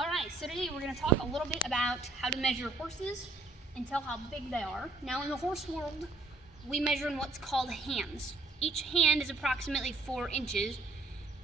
Alright, so today we're going to talk a little bit about how to measure horses and tell how big they are. Now in the horse world, we measure in what's called hands. Each hand is approximately 4 inches.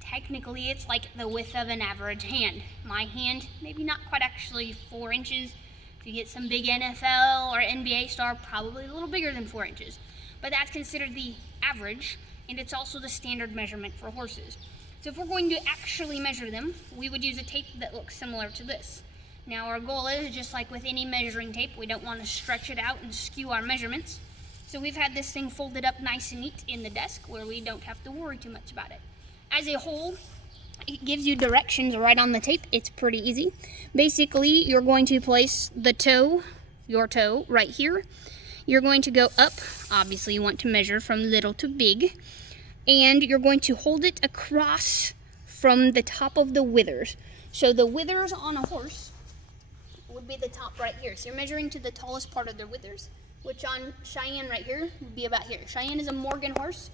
Technically, it's like the width of an average hand. My hand, maybe not quite actually 4 inches. If you get some big NFL or NBA star, probably a little bigger than 4 inches. But that's considered the average, and it's also the standard measurement for horses. So if we're going to actually measure them, we would use a tape that looks similar to this. Now our goal is, just like with any measuring tape, we don't want to stretch it out and skew our measurements. So we've had this thing folded up nice and neat in the desk where we don't have to worry too much about it. As a whole, it gives you directions right on the tape. It's pretty easy. Basically, you're going to place the toe, your toe, right here. You're going to go up. Obviously, you want to measure from little to big. And you're going to hold it across from the top of the withers. So the withers on a horse would be the top right here. So you're measuring to the tallest part of their withers, which on Cheyenne right here would be about here. Cheyenne is a Morgan horse.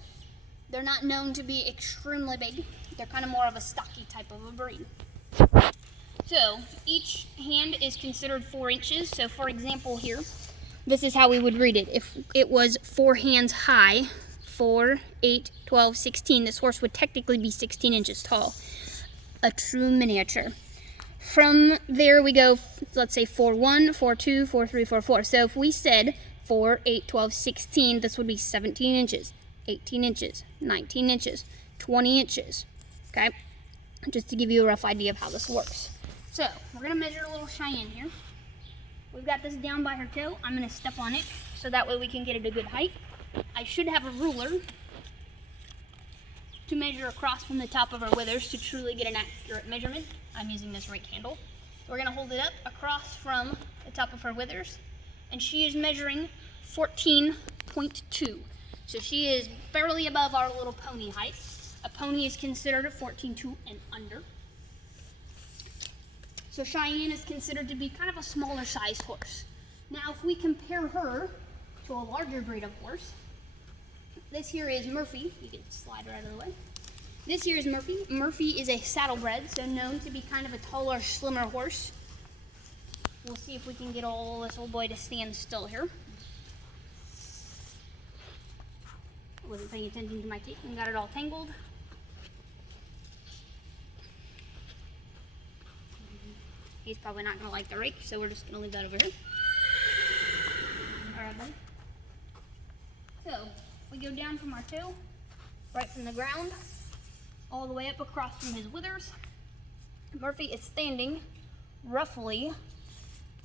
They're not known to be extremely big. They're kind of more of a stocky type of a breed. So each hand is considered 4 inches. So for example here, this is how we would read it. If it was 4 hands high, 4, 8, 12, 16. This horse would technically be 16 inches tall. A true miniature. From there we go, let's say 4, 1, 4, 2, 4, 3, 4, 4. So if we said 4, 8, 12, 16, this would be 17 inches, 18 inches, 19 inches, 20 inches. Okay? Just to give you a rough idea of how this works. So we're going to measure a little Cheyenne here. We've got this down by her toe. I'm going to step on it so that way we can get it a good height. I should have a ruler to measure across from the top of her withers to truly get an accurate measurement. I'm using this rake handle. We're going to hold it up across from the top of her withers, and she is measuring 14.2. So she is barely above our little pony height. A pony is considered a 14.2 and under. So Cheyenne is considered to be kind of a smaller sized horse. Now if we compare her to a larger breed of horse, this here is Murphy. You can slide her out of the way. This here is Murphy. Murphy is a saddlebred, so known to be kind of a taller, slimmer horse. We'll see if we can get all this old boy to stand still here. I wasn't paying attention to my tape and got it all tangled. He's probably not going to like the rake, so we're just going to leave that over here. All right, buddy. So we go down from our toe, right from the ground, all the way up across from his withers. Murphy is standing roughly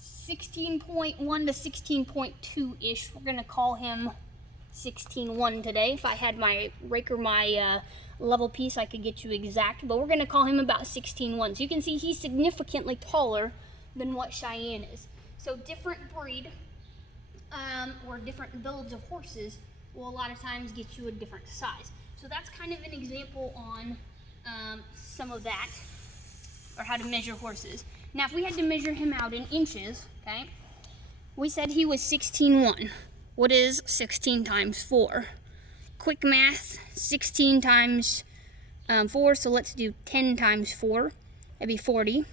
16.1 to 16.2-ish. We're going to call him 16.1 today. If I had my rake or my level piece, I could get you exact, but we're going to call him about 16.1. So you can see he's significantly taller than what Cheyenne is. So different breed or different builds of horses will a lot of times get you a different size. So that's kind of an example on some of that, or how to measure horses. Now if we had to measure him out in inches, okay, we said he was 16.1. What is 16 times 4? Quick math, 16 times 4, so let's do 10 times 4. That'd be 40.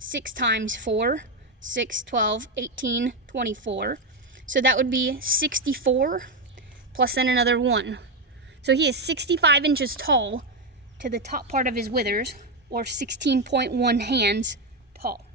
6 times 4, 6, 12, 18, 24. So that would be 64. Plus then another 1. So he is 65 inches tall to the top part of his withers, or 16.1 hands tall.